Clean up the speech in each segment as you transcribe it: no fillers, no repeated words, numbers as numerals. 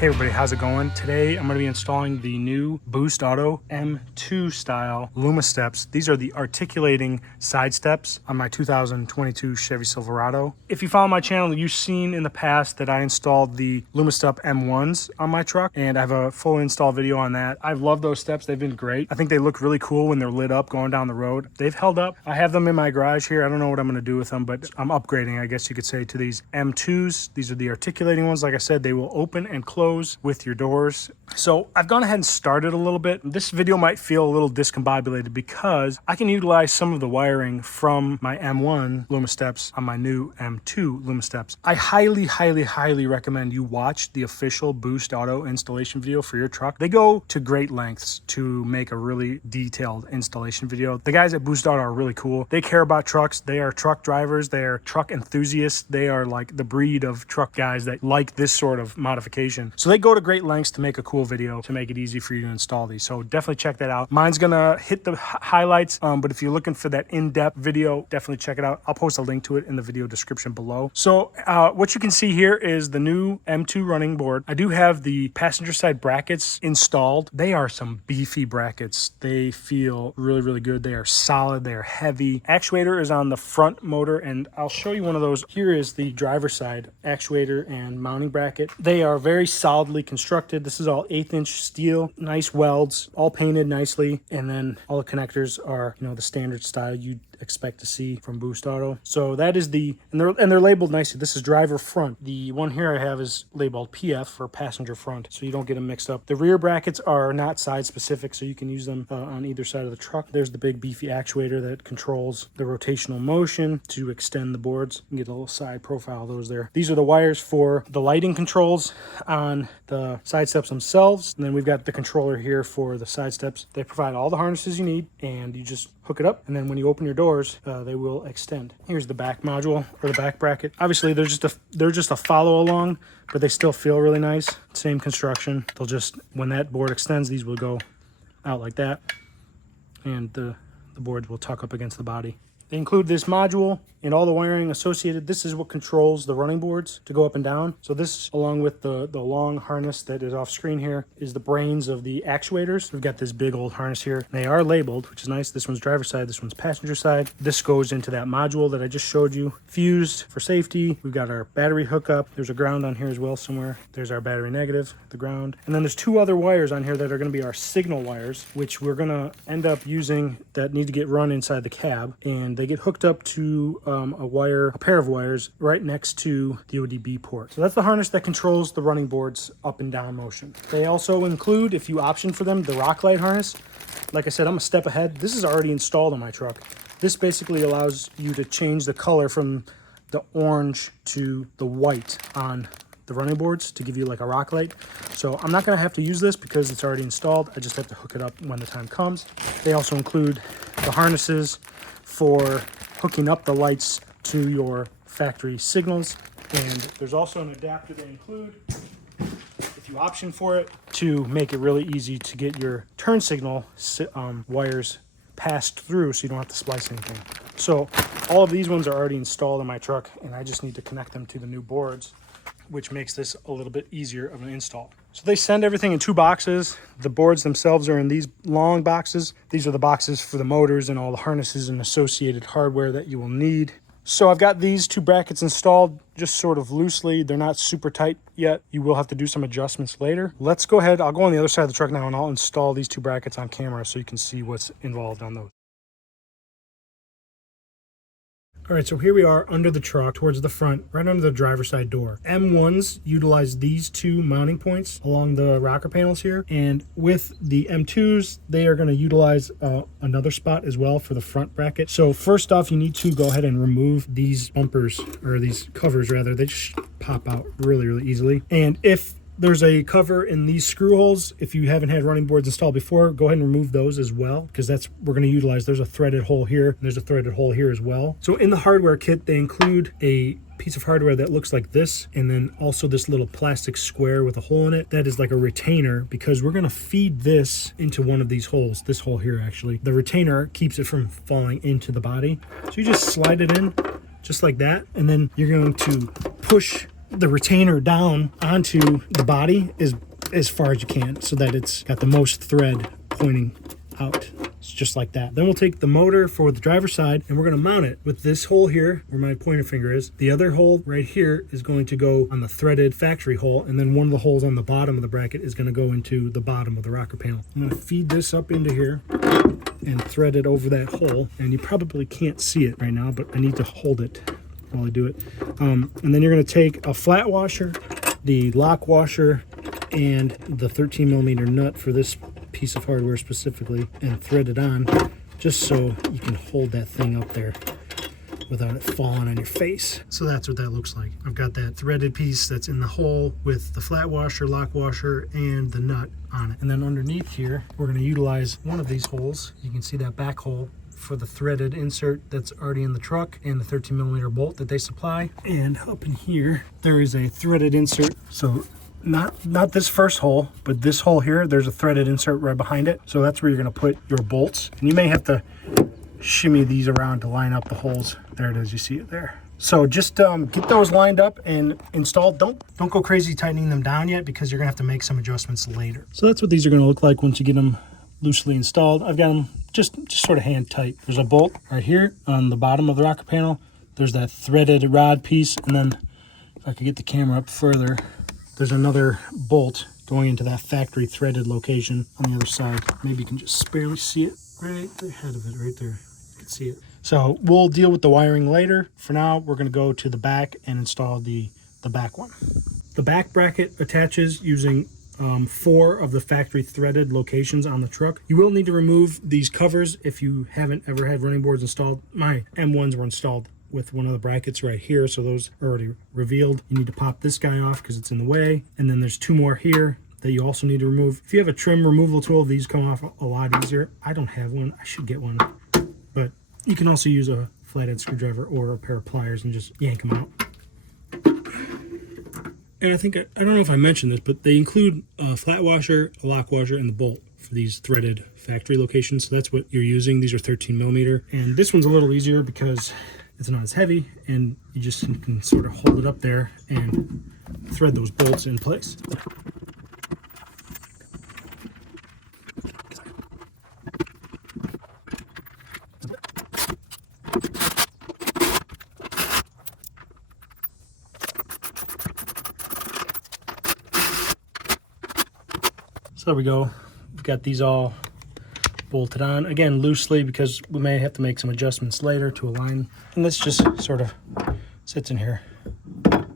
Hey everybody, how's it going? Today I'm going to be installing the new Boost Auto M2 style Luma steps. These are the articulating side steps on my 2022 Chevy Silverado. If you follow my channel, you've seen in the past that I installed the Luma Step M1s on my truck, and I have a full install video on that. I've loved those steps. They've been great. I think they look really cool when they're lit up going down the road. They've held up. I have them in my garage here. I don't know what I'm going to do with them, but I'm upgrading, I guess you could say, to these M2s. These are the articulating ones. Like I said, they will open and close with your doors. So I've gone ahead and started a little bit. This video might feel a little discombobulated because I can utilize some of the wiring from my M1 Luma steps on my new M2 Luma steps. I highly recommend you watch the official Boost Auto installation video for your truck. They go to great lengths to make a really detailed installation video. The guys at Boost Auto are really cool. They care about trucks. They are truck drivers. They are truck enthusiasts. They are like the breed of truck guys that like this sort of modification. So they go to great lengths to make a cool video to make it easy for you to install these. So definitely check that out. Mine's gonna hit the highlights, but if you're looking for that in-depth video, definitely check it out. I'll post a link to it in the video description below. So what you can see here is the new M2 running board. I do have the passenger side brackets installed. They are some beefy brackets. They feel really good. They are solid. They are heavy. Actuator is on the front motor, and I'll show you one of those. Here is the driver's side actuator and mounting bracket. They are very solidly constructed. This is all 1/8 inch steel, nice welds, all painted nicely, and then all the connectors are, you know, the standard style you'd expect to see from Boost Auto. So that is the, and they're labeled nicely. This is driver front. The one here I have is labeled PF for passenger front, so you don't get them mixed up. The rear brackets are not side specific, so you can use them on either side of the truck. There's the big beefy actuator that controls the rotational motion to extend the boards. You can get a little side profile of those there. These are the wires for the lighting controls on the side steps themselves, and then we've got the controller here for the side steps. They provide all the harnesses you need, and you just hook it up, and then when you open your doors, they will extend. Here's the back module, or the back bracket. Obviously they're just a follow along, but they still feel really nice. Same construction. They'll just, when that board extends, these will go out like that, and the boards will tuck up against the body. They include this module and all the wiring associated. This is what controls the running boards to go up and down. So this, along with the long harness that is off screen here, is the brains of the actuators. We've got this big old harness here. They are labeled, which is nice. This one's driver's side, this one's passenger side. This goes into that module that I just showed you. Fused for safety. We've got our battery hookup. There's a ground on here as well somewhere. There's our battery negative, the ground. And then there's two other wires on here that are gonna be our signal wires, which we're gonna end up using, that need to get run inside the cab. And they get hooked up to a pair of wires right next to the ODB port. So that's the harness that controls the running boards up and down motion. They also include, if you option for them, the rock light harness. Like I said, I'm a step ahead. This is already installed on my truck. This basically allows you to change the color from the orange to the white on the running boards to give you like a rock light. So I'm not going to have to use this because it's already installed. I just have to hook it up when the time comes. They also include the harnesses for hooking up the lights to your factory signals, and there's also an adapter they include, if you option for it, to make it really easy to get your turn signal wires passed through so you don't have to splice anything. So all of these ones are already installed in my truck, and I just need to connect them to the new boards, which makes this a little bit easier of an install. So they send everything in 2 boxes. The boards themselves are in these long boxes. These are the boxes for the motors and all the harnesses and associated hardware that you will need. So I've got these 2 brackets installed just sort of loosely. They're not super tight yet. You will have to do some adjustments later. Let's go ahead. I'll go on the other side of the truck now, and I'll install these 2 brackets on camera so you can see what's involved on those. All right, so here we are under the truck towards the front, right under the driver's side door. M1s utilize these 2 mounting points along the rocker panels here. And with the M2s, they are gonna utilize another spot as well for the front bracket. So first off, you need to go ahead and remove these bumpers, or these covers rather. They just pop out really easily. And if there's a cover in these screw holes, if you haven't had running boards installed before, go ahead and remove those as well, because that's, we're going to utilize, there's a threaded hole here, and there's a threaded hole here as well. So in the hardware kit, they include a piece of hardware that looks like this, and then also this little plastic square with a hole in it that is like a retainer, because we're going to feed this into one of these holes, this hole here actually. The retainer keeps it from falling into the body. So you just slide it in just like that, and then you're going to push the retainer down onto the body as far as you can so that it's got the most thread pointing out. It's just like that. Then we'll take the motor for the driver's side and we're going to mount it with this hole here where my pointer finger is. The other hole right here is going to go on the threaded factory hole, and then one of the holes on the bottom of the bracket is going to go into the bottom of the rocker panel. I'm going to feed this up into here and thread it over that hole, and you probably can't see it right now, but I need to hold it while I do it. And then you're going to take a flat washer, the lock washer, and the 13mm nut for this piece of hardware specifically, and thread it on just so you can hold that thing up there without it falling on your face. So that's what that looks like. I've got that threaded piece that's in the hole with the flat washer, lock washer, and the nut on it. And then underneath here, we're going to utilize one of these holes. You can see that back hole for the threaded insert that's already in the truck, and the 13mm bolt that they supply. And up in here, there is a threaded insert. So not this first hole, but this hole here, there's a threaded insert right behind it. So that's where you're going to put your bolts. And you may have to shimmy these around to line up the holes. There it is, you see it there. So just get those lined up and installed. Don't go crazy tightening them down yet, because you're gonna have to make some adjustments later. So that's what these are gonna look like once you get them loosely installed. I've got them just sort of hand tight. There's a bolt right here on the bottom of the rocker panel. There's that threaded rod piece, and then if I could get the camera up further, there's another bolt going into that factory threaded location on the other side. Maybe you can just barely see it right ahead of it right there. You can see it. So we'll deal with the wiring later. For now, we're going to go to the back and install the back one. The back bracket attaches using 4 of the factory threaded locations on the truck. You will need to remove these covers if you haven't ever had running boards installed. My M1s were installed with one of the brackets right here, so those are already revealed. You need to pop this guy off because it's in the way, and then there's 2 more here that you also need to remove. If you have a trim removal tool, these come off a lot easier. I don't have one. I should get one, but you can also use a flathead screwdriver or a pair of pliers and just yank them out. And I think, I don't know if I mentioned this, but they include a flat washer, a lock washer, and the bolt for these threaded factory locations. So that's what you're using. These are 13mm. And this one's a little easier because it's not as heavy, and you just can sort of hold it up there and thread those bolts in place. So there we go. We've got these all bolted on, again loosely, because we may have to make some adjustments later to align. And this just sort of sits in here,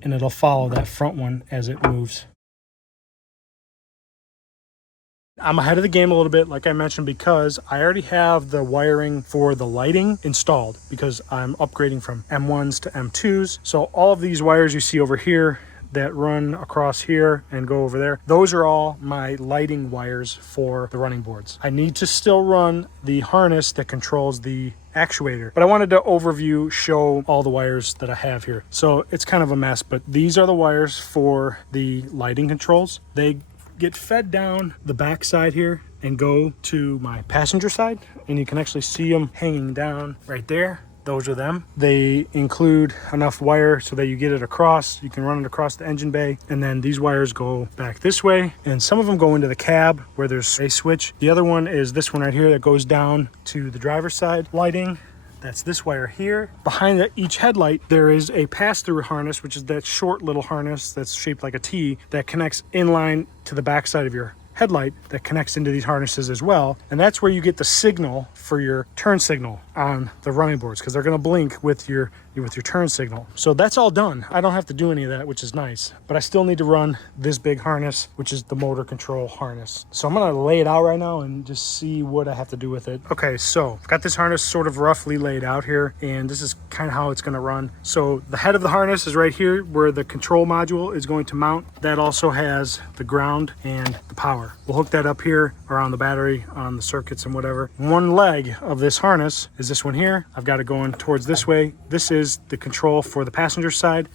and it'll follow that front one as it moves. I'm ahead of the game a little bit, like I mentioned, because I already have the wiring for the lighting installed, because I'm upgrading from M1s to M2s. So all of these wires you see over here that run across here and go over there, those are all my lighting wires for the running boards. I need to still run the harness that controls the actuator, but I wanted to overview show all the wires that I have here. So it's kind of a mess, but these are the wires for the lighting controls. They get fed down the back side here and go to my passenger side, and you can actually see them hanging down right there. Those are them. They include enough wire so that you get it across. You can run it across the engine bay, and then these wires go back this way, and some of them go into the cab where there's a switch. The other one is this one right here that goes down to the driver's side lighting. That's this wire here. Behind each headlight, there is a pass-through harness, which is that short little harness that's shaped like a T that connects inline to the back side of your headlight, that connects into these harnesses as well. And that's where you get the signal for your turn signal on the running boards, because they're going to blink with your turn signal. So that's all done. I don't have to do any of that, which is nice, but I still need to run this big harness, which is the motor control harness. So I'm going to lay it out right now and just see what I have to do with it. Okay, so I've got this harness sort of roughly laid out here, and this is kind of how it's going to run. So the head of the harness is right here where the control module is going to mount. That also has the ground and the power. We'll hook that up here around the battery, on the circuits and whatever. One leg of this harness is this one here. I've got it going towards this way. This is the control for the passenger side.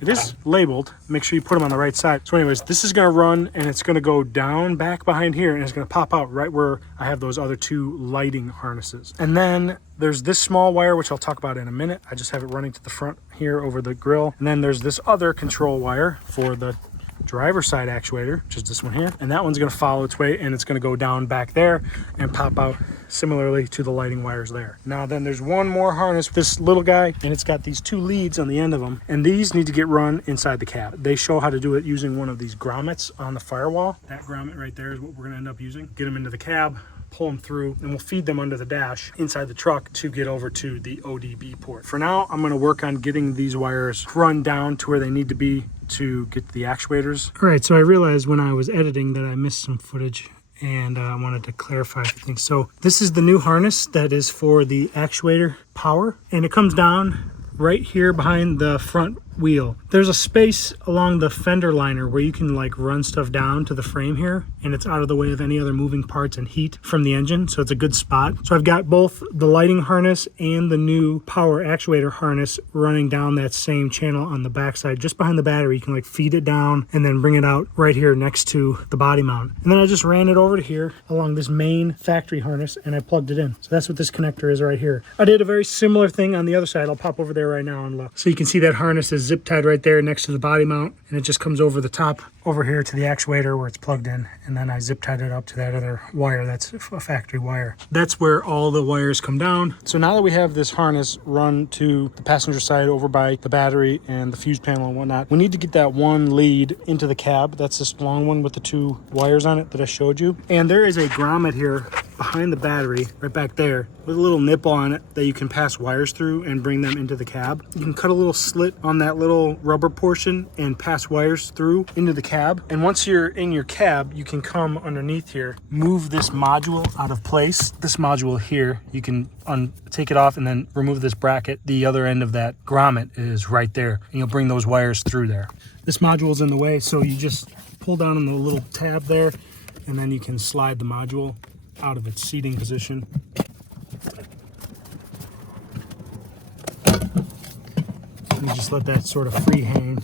It is labeled. Make sure you put them on the right side. So anyways, this is gonna run and it's gonna go down back behind here and it's gonna pop out right where I have those other two lighting harnesses. And then there's this small wire, which I'll talk about in a minute. I just have it running to the front here over the grill. And then there's this other control wire for the driver's side actuator, which is this one here. And that one's gonna follow its way and it's gonna go down back there and pop out similarly to the lighting wires there. Now then there's one more harness, this little guy, and it's got these two leads on the end of them. And these need to get run inside the cab. They show how to do it using one of these grommets on the firewall. That grommet right there is what we're gonna end up using. Get them into the cab, pull them through, and we'll feed them under the dash inside the truck to get over to the ODB port. For now, I'm gonna work on getting these wires run down to where they need to be to get the actuators. All right, so I realized when I was editing that I missed some footage and I wanted to clarify a few things. So this is the new harness that is for the actuator power, and it comes down right here behind the front wheel. There's a space along the fender liner where you can like run stuff down to the frame here, and it's out of the way of any other moving parts and heat from the engine, so it's a good spot. So I've got both the lighting harness and the new power actuator harness running down that same channel on the backside, just behind the battery. You can like feed it down and then bring it out right here next to the body mount. And then I just ran it over to here along this main factory harness and I plugged it in. So that's what this connector is right here. I did a very similar thing on the other side. I'll pop over there right now and look. So you can see that harness is zip tied right there next to the body mount, and it just comes over the top over here to the actuator where it's plugged in, and then I zip tied it up to that other wire. That's a factory wire. That's where all the wires come down. So now that we have this harness run to the passenger side over by the battery and the fuse panel and whatnot, we need to get that one lead into the cab. That's this long one with the two wires on it that I showed you. And there is a grommet here behind the battery right back there with a little nipple on it that you can pass wires through and bring them into the cab. You can cut a little slit on that little rubber portion and pass wires through into the cab. And once you're in your cab, you can come underneath here, move this module out of place. This module here, you can take it off and then remove this bracket. The other end of that grommet is right there, and you'll bring those wires through there. This module is in the way, so you just pull down on the little tab there, and then you can slide the module out of its seating position. You just let that sort of free hang.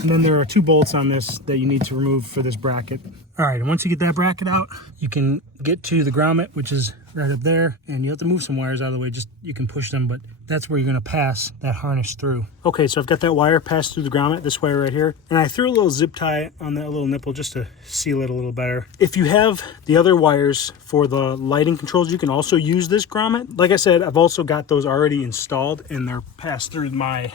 And then there are two bolts on this that you need to remove for this bracket. All right, and once you get that bracket out, you can get to the grommet, which is right up there, and you have to move some wires out of the way. Just you can push them, but that's where you're gonna pass that harness through. Okay, so I've got that wire passed through the grommet, this wire right here, and I threw a little zip tie on that little nipple just to seal it a little better. If you have the other wires for the lighting controls, you can also use this grommet. Like I said, I've also got those already installed, and they're passed through my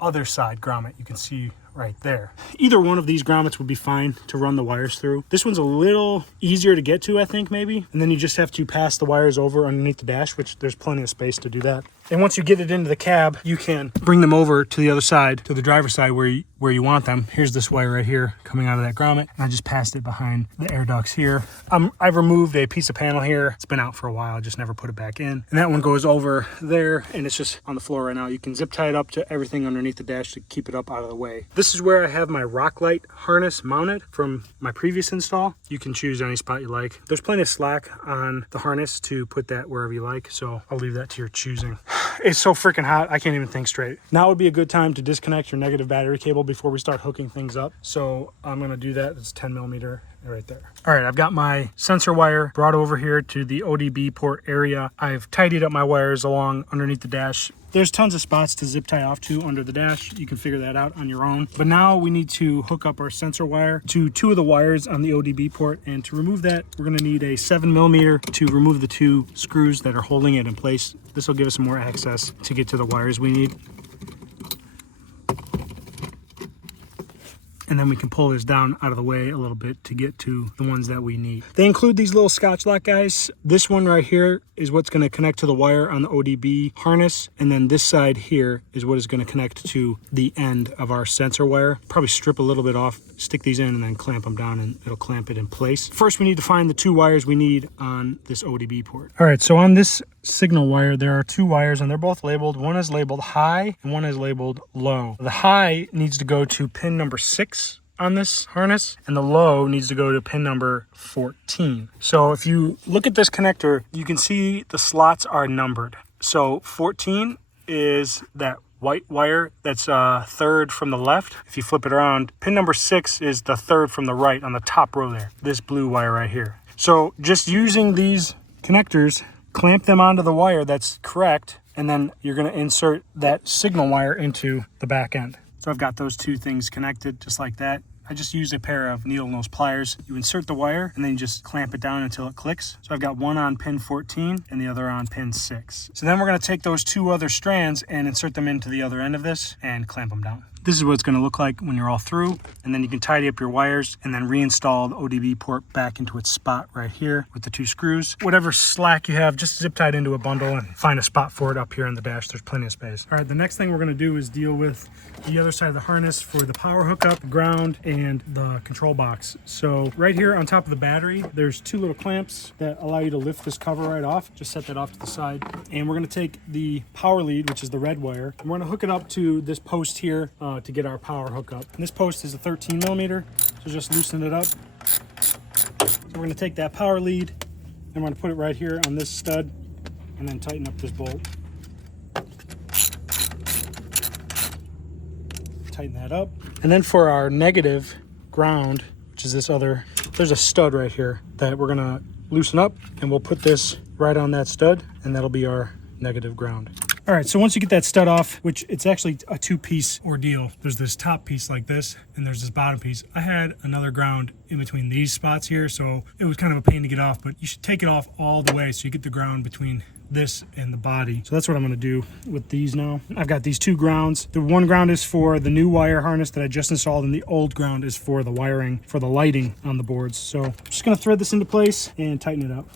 other side grommet. You can see right there. Either one of these grommets would be fine to run the wires through. This one's a little easier to get to, I think, maybe. And then you just have to pass the wires over underneath the dash, which there's plenty of space to do that. And once you get it into the cab, you can bring them over to the other side, to the driver's side where you want them. Here's this wire right here coming out of that grommet, and I just passed it behind the air ducts here. I've removed a piece of panel here. It's been out for a while, I just never put it back in. And that one goes over there, and it's just on the floor right now. You can zip tie it up to everything underneath the dash to keep it up out of the way. This is where I have my rock light harness mounted from my previous install. You can choose any spot you like. There's plenty of slack on the harness to put that wherever you like, so I'll leave that to your choosing. It's so freaking hot, I can't even think straight. Now would be a good time to disconnect your negative battery cable before we start hooking things up. So I'm gonna do that. It's 10mm right there. All right, I've got my sensor wire brought over here to the ODB port area. I've tidied up my wires along underneath the dash. There's tons of spots to zip tie off to under the dash. You can figure that out on your own. But now we need to hook up our sensor wire to two of the wires on the ODB port. And to remove that, we're gonna need a 7mm to remove the two screws that are holding it in place. This will give us some more access to get to the wires we need. And then we can pull this down out of the way a little bit to get to the ones that we need. They include these little Scotch lock guys. This one right here is what's gonna connect to the wire on the ODB harness. And then this side here is what is gonna connect to the end of our sensor wire. Probably strip a little bit off, stick these in, and then clamp them down, and it'll clamp it in place. First, we need to find the two wires we need on this ODB port. All right, so on this signal wire, there are two wires, and they're both labeled. One is labeled high and one is labeled low. The high needs to go to pin number 6 on this harness, and the low needs to go to pin number 14. So if you look at this connector, you can see the slots are numbered. So 14 is that white wire that's third from the left. If you flip it around, pin number 6 is the third from the right on the top row there. This blue wire right here. So just using these connectors, clamp them onto the wire that's correct, and then you're going to insert that signal wire into the back end. So I've got those two things connected just like that. I just use a pair of needle nose pliers. You insert the wire and then you just clamp it down until it clicks. So I've got one on pin 14 and the other on pin 6. So then we're going to take those two other strands and insert them into the other end of this and clamp them down. This is what it's going to look like when you're all through, and then you can tidy up your wires and then reinstall the ODB port back into its spot right here with the two screws. Whatever slack you have, just zip tie it into a bundle and find a spot for it up here in the dash. There's plenty of space. All right, the next thing we're going to do is deal with the other side of the harness for the power hookup, ground, and the control box. So right here on top of the battery, there's two little clamps that allow you to lift this cover right off. Just set that off to the side. And we're going to take the power lead, which is the red wire, and we're going to hook it up to this post here to get our power hookup. And this post is a 13 millimeter, so just loosen it up. So we're going to take that power lead and we're going to put it right here on this stud and then tighten up this bolt. Tighten that up. And then for our negative ground, which is this other, there's a stud right here that we're going to loosen up, and we'll put this right on that stud, and that'll be our negative ground. All right, so once you get that stud off, which it's actually a two-piece ordeal. There's this top piece like this, and there's this bottom piece. I had another ground in between these spots here, so it was kind of a pain to get off, but you should take it off all the way so you get the ground between this and the body. So that's what I'm going to do with these now. I've got these two grounds. The one ground is for the new wire harness that I just installed, and the old ground is for the wiring for the lighting on the boards. So I'm just going to thread this into place and tighten it up.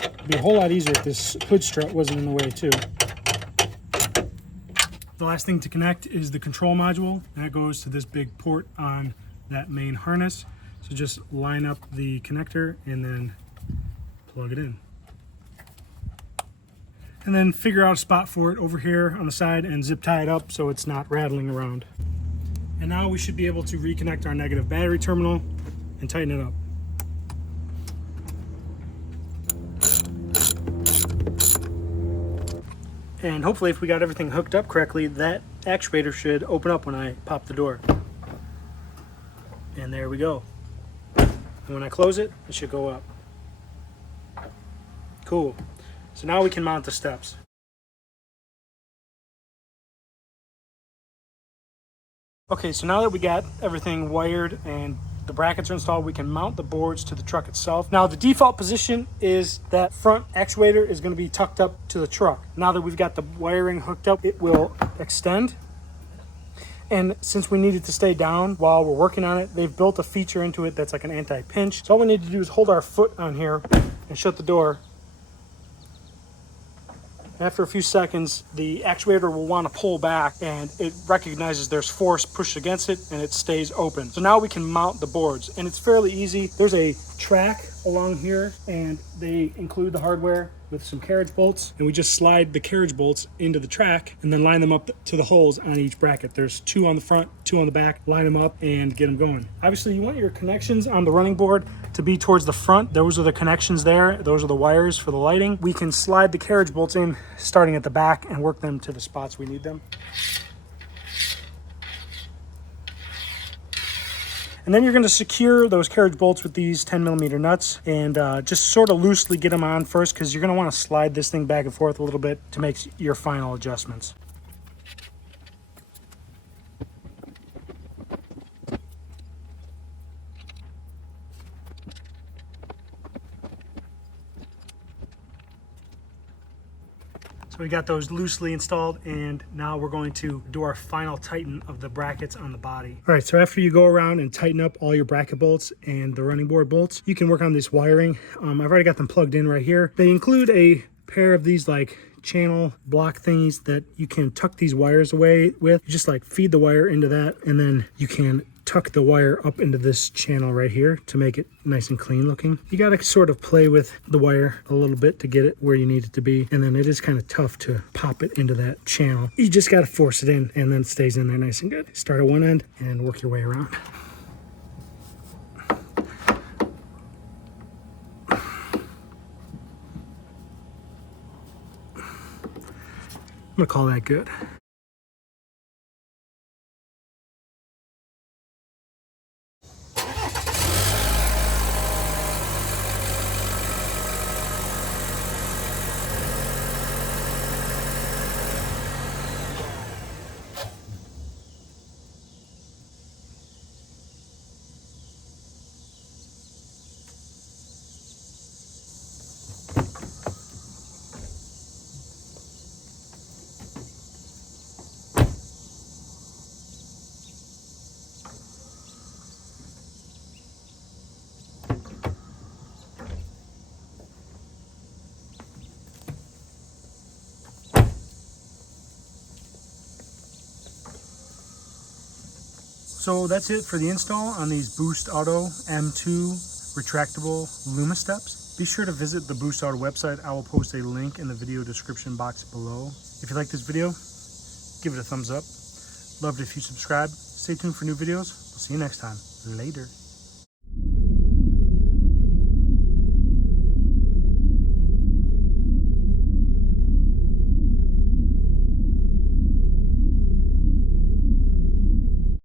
It'd be a whole lot easier if this hood strut wasn't in the way too. The last thing to connect is the control module, and that goes to this big port on that main harness. So just line up the connector and then plug it in. And then figure out a spot for it over here on the side and zip tie it up so it's not rattling around. And now we should be able to reconnect our negative battery terminal and tighten it up. And hopefully if we got everything hooked up correctly, that actuator should open up when I pop the door. And there we go. And when I close it, it should go up. Cool. So now we can mount the steps. Okay, so now that we got everything wired and the brackets are installed, we can mount the boards to the truck itself. Now the default position is that front actuator is going to be tucked up to the truck. Now that we've got the wiring hooked up, it will extend. And since we need it to stay down while we're working on it, they've built a feature into it that's like an anti-pinch. So all we need to do is hold our foot on here and shut the door. After a few seconds, the actuator will want to pull back, and it recognizes there's force pushed against it, and it stays open. So now we can mount the boards, and it's fairly easy. There's a track along here, and they include the hardware with some carriage bolts, and we just slide the carriage bolts into the track and then line them up to the holes on each bracket. There's two on the front, two on the back. Line them up and get them going. Obviously you want your connections on the running board to be towards the front. Those are the connections there. Those are the wires for the lighting. We can slide the carriage bolts in starting at the back and work them to the spots we need them. And then you're going to secure those carriage bolts with these 10 millimeter nuts and just sort of loosely get them on first, because you're going to want to slide this thing back and forth a little bit to make your final adjustments. So we got those loosely installed, and now we're going to do our final tighten of the brackets on the body. All right, so after you go around and tighten up all your bracket bolts and the running board bolts, you can work on this wiring. I've already got them plugged in right here. They include a pair of these like channel block thingies that you can tuck these wires away with. You just like feed the wire into that, and then you can tuck the wire up into this channel right here to make it nice and clean looking. You got to sort of play with the wire a little bit to get it where you need it to be, and then it is kind of tough to pop it into that channel. You just got to force it in, and then it stays in there nice and good. Start at one end and work your way around. gonna call that good. So that's it for the install on these Boost Auto M2 retractable Luma steps. Be sure to visit the Boost Auto website. I will post a link in the video description box below. If you like this video, give it a thumbs up. Love it if you subscribe. Stay tuned for new videos. We'll see you next time. Later.